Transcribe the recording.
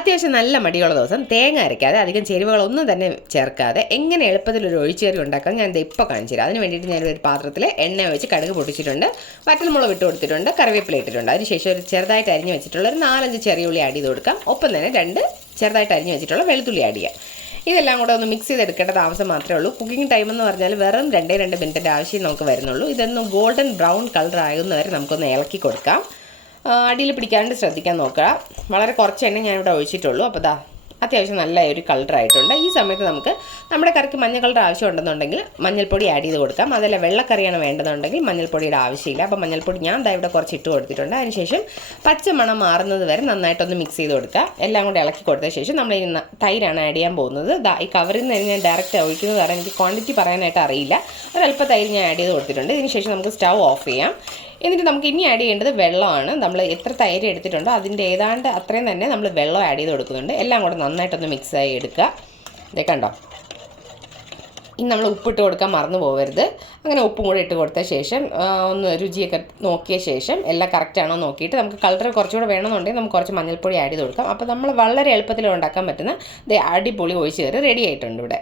അത്യാവശ്യം നല്ല മടിയുള്ള ദിവസം തേങ്ങ അരയ്ക്കാതെ അധികം ചേരുവകളൊന്നും തന്നെ ചേർക്കാതെ എങ്ങനെ എളുപ്പത്തിൽ ഒരു ഒഴിച്ചുകറി ഉണ്ടാക്കാൻ ഞാൻ ഇപ്പോൾ കാണിച്ചു തരാം. അതിന് വേണ്ടിയിട്ട് ഞാനൊരു പാത്രത്തിൽ എണ്ണ ഒഴിച്ച് കടുക് പൊട്ടിച്ചിട്ടുണ്ട്, വറ്റൽമുളക് ഇട്ട് കൊടുത്തിട്ടുണ്ട്, കറിവേപ്പില ഇട്ടിട്ടുണ്ട്. അതിനുശേഷം ഒരു ചെറുതായിട്ട് അരിഞ്ഞ് വെച്ചിട്ടുള്ള ഒരു 4-5 ചെറിയ ഉള്ളി ആഡ് ചെയ്ത് കൊടുക്കാം. ഒപ്പം തന്നെ 2 ചെറുതായിട്ട് അരിഞ്ഞ് വെച്ചിട്ടുള്ള വെളുത്തുള്ളി ആഡ് ചെയ്യാം. ഇതെല്ലാം കൂടെ ഒന്ന് മിക്സ് ചെയ്തെടുക്കേണ്ട താമസം മാത്രമേ ഉള്ളൂ. കുക്കിംഗ് ടൈം എന്ന് പറഞ്ഞാൽ വെറും 2 മിനിറ്റിൻ്റെ ആവശ്യം നമുക്ക് വരുന്നുള്ളൂ. ഇതൊന്ന് ഗോൾഡൻ ബ്രൗൺ കളർ ആകുന്നവരെ നമുക്കൊന്ന് ഇളക്കി കൊടുക്കാം. അടിയിൽ പിടിക്കാണ്ട് ശ്രദ്ധിക്കാൻ നോക്കുക. വളരെ കുറച്ച് എണ്ണ ഞാനിവിടെ ഒഴിച്ചിട്ടുള്ളൂ. അപ്പോൾ അത്യാവശ്യം നല്ല ഒരു കളറായിട്ടുണ്ട്. ഈ സമയത്ത് നമുക്ക് നമ്മുടെ കറിക്ക് മഞ്ഞ കളർ ആവശ്യമുണ്ടെന്നുണ്ടെങ്കിൽ മഞ്ഞൾപ്പൊടി ആഡ് ചെയ്ത് കൊടുക്കാം. അതല്ല വെള്ളക്കറിയാണ് വേണ്ടതെന്നുണ്ടെങ്കിൽ മഞ്ഞൾപ്പൊടിയുടെ ആവശ്യമില്ല. അപ്പോൾ മഞ്ഞൾപ്പൊടി ഞാൻ ഇവിടെ കുറച്ച് ഇട്ട് കൊടുത്തിട്ടുണ്ട്. അതിനുശേഷം പച്ചമണം മാറുന്നത് വരെ നന്നായിട്ടൊന്ന് മിക്സ് ചെയ്ത് കൊടുക്കുക. എല്ലാം കൂടി ഇളക്കി കൊടുത്ത ശേഷം നമ്മൾ ഈ തൈരാണ് ആഡ് ചെയ്യാൻ പോകുന്നത്. ഈ കവറിൽ നിന്ന് ഞാൻ ഡയറക്റ്റ് ഒഴിക്കുന്നത് കാരണം എനിക്ക് ക്വാണ്ടിറ്റി പറയാനായിട്ട് അറിയില്ല. ഒരല്പം തൈര് ഞാൻ ആഡ് ചെയ്ത് കൊടുത്തിട്ടുണ്ട്. ഇതിനുശേഷം നമുക്ക് സ്റ്റൗ ഓഫ് ചെയ്യാം. എന്നിട്ട് നമുക്ക് ഇനി ആഡ് ചെയ്യേണ്ടത് വെള്ളമാണ്. നമ്മൾ എത്ര തൈര് എടുത്തിട്ടുണ്ടോ അതിൻ്റെ ഏതാണ്ട് അത്രയും തന്നെ നമ്മൾ വെള്ളം ആഡ് ചെയ്ത് കൊടുക്കുന്നുണ്ട്. എല്ലാം കൂടെ നന്നായിട്ടൊന്ന് മിക്സായി എടുക്കുക. ഇതേ കണ്ടോ. ഇനി നമ്മൾ ഉപ്പിട്ട് കൊടുക്കാൻ മറന്നു പോകരുത്. അങ്ങനെ ഉപ്പും കൂടെ ഇട്ട് കൊടുത്ത ശേഷം ഒന്ന് രുചിയൊക്കെ നോക്കിയ ശേഷം എല്ലാം കറക്റ്റാണോ നോക്കിയിട്ട് നമുക്ക് കളർ കുറച്ചുകൂടെ വേണമെന്നുണ്ടെങ്കിൽ നമുക്ക് കുറച്ച് മഞ്ഞൾപ്പൊടി ആഡ് ചെയ്ത് കൊടുക്കാം. അപ്പോൾ നമ്മൾ വളരെ എളുപ്പത്തിൽ ഉണ്ടാക്കാൻ പറ്റുന്ന അടിപൊളി ഒഴിച്ചുകറി റെഡി ആയിട്ടുണ്ട് ഇവിടെ.